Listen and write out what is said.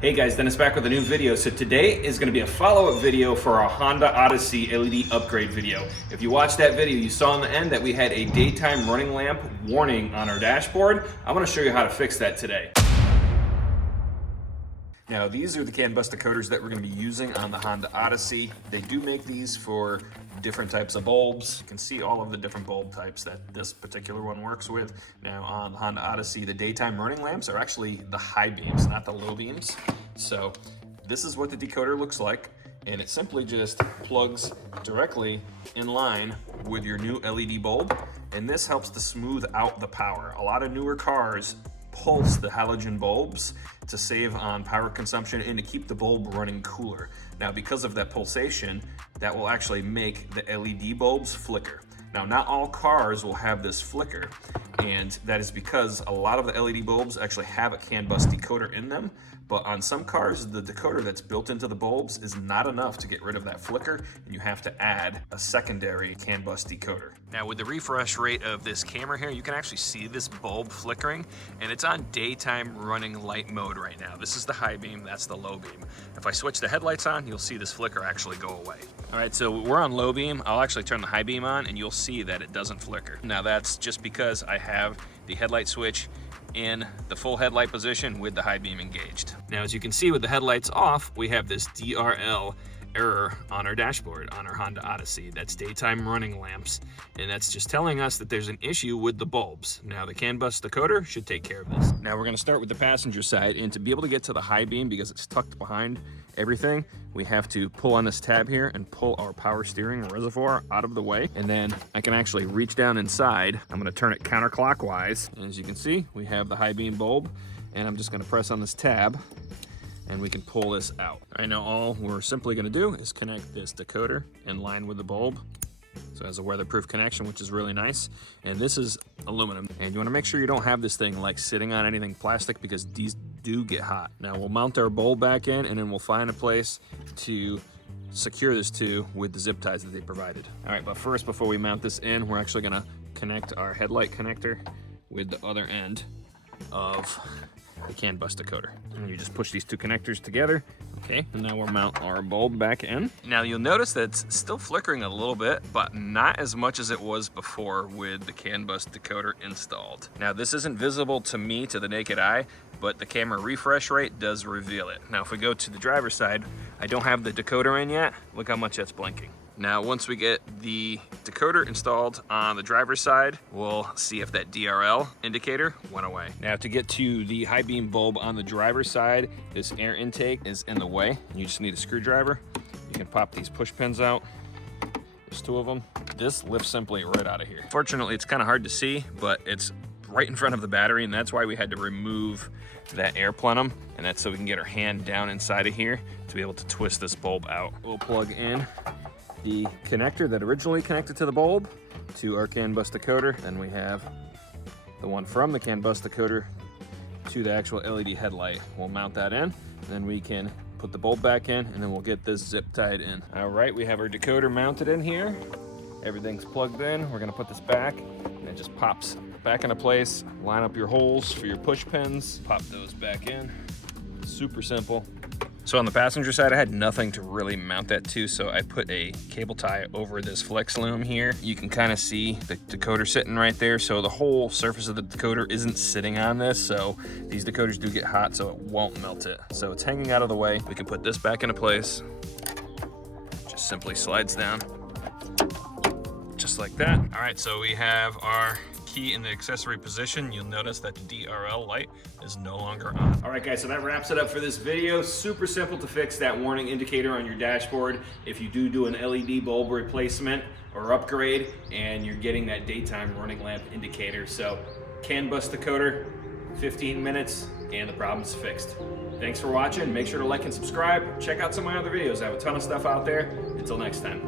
Hey guys, Dennis back with a new video. So today is going to be a follow-up video for our Honda Odyssey LED upgrade video. If you watched that video, you saw in the end that we had a daytime running lamp warning on our dashboard. I want to show you how to fix that today. Now these are the CANBus decoders that we're going to be using on the Honda Odyssey. They do make these for different types of bulbs. You can see all of the different bulb types that this particular one works with. Now on the Honda Odyssey, the daytime running lamps are actually the high beams, not the low beams. So this is what the decoder looks like, and it simply just plugs directly in line with your new LED bulb, and this helps to smooth out the power. A lot of newer cars pulse the halogen bulbs to save on power consumption and to keep the bulb running cooler. Now because of that pulsation, that will actually make the LED bulbs flicker. Now not all cars will have this flicker, and that is because a lot of the LED bulbs actually have a CANBus decoder in them, but on some cars the decoder that's built into the bulbs is not enough to get rid of that flicker, and you have to add a secondary CANBus decoder. Now with the refresh rate of this camera here, you can actually see this bulb flickering, and it's on daytime running light mode right now. This is the high beam, that's the low beam. If I switch the headlights on, you'll see this flicker actually go away. All right, so we're on low beam. I'll actually turn the high beam on and you'll see that it doesn't flicker. Now that's just because I have the headlight switch in the full headlight position with the high beam engaged. Now as you can see with the headlights off, we have this DRL error on our dashboard on our Honda Odyssey. That's daytime running lamps, and that's just telling us that there's an issue with the bulbs. Now the CANBus decoder should take care of this. Now we're going to start with the passenger side, and to be able to get to the high beam, because it's tucked behind everything, we have to pull on this tab here and pull our power steering reservoir out of the way, and then I can actually reach down inside. I'm going to turn it counterclockwise, and as you can see, we have the high beam bulb, and I'm just going to press on this tab and we can pull this out. All right, now all we're simply gonna do is connect this decoder in line with the bulb. So it has a weatherproof connection, which is really nice. And this is aluminum. And you wanna make sure you don't have this thing like sitting on anything plastic, because these do get hot. Now we'll mount our bulb back in, and then we'll find a place to secure this to with the zip ties that they provided. All right, but first, before we mount this in, we're actually gonna connect our headlight connector with the other end of the CANBus decoder. And you just push these two connectors together. Okay, and now we'll mount our bulb back in. Now you'll notice that it's still flickering a little bit, but not as much as it was before with the CANBus decoder installed. Now this isn't visible to me, to the naked eye, but the camera refresh rate does reveal it. Now if we go to the driver's side, I don't have the decoder in yet. Look how much that's blinking. Now, once we get the decoder installed on the driver's side, we'll see if that DRL indicator went away. Now, to get to the high beam bulb on the driver's side, this air intake is in the way. You just need a screwdriver. You can pop these push pins out. There's two of them. This lifts simply right out of here. Fortunately, it's kind of hard to see, but it's right in front of the battery, and that's why we had to remove that air plenum, and that's so we can get our hand down inside of here to be able to twist this bulb out. We'll plug in the connector that originally connected to the bulb to our CANBus decoder. Then we have the one from the CANBus decoder to the actual LED headlight. We'll mount that in, and then we can put the bulb back in, and then we'll get this zip tied in. All right, we have our decoder mounted in here. Everything's plugged in. We're gonna put this back, and it just pops back into place. Line up your holes for your push pins, pop those back in. Super simple. So on the passenger side, I had nothing to really mount that to, so I put a cable tie over this flex loom here. You can kind of see the decoder sitting right there, so the whole surface of the decoder isn't sitting on this, so these decoders do get hot, so it won't melt it. So it's hanging out of the way. We can put this back into place. Just simply slides down, just like that. All right, so we have our key in the accessory position. You'll notice that the DRL light is no longer on. All right guys, so that wraps it up for this video. Super simple to fix that warning indicator on your dashboard if you do an LED bulb replacement or upgrade and you're getting that daytime running lamp indicator. So CANBus decoder, 15 minutes and the problem's fixed. Thanks for watching. Make sure to like and subscribe. Check out some of my other videos. I have a ton of stuff out there. Until next time.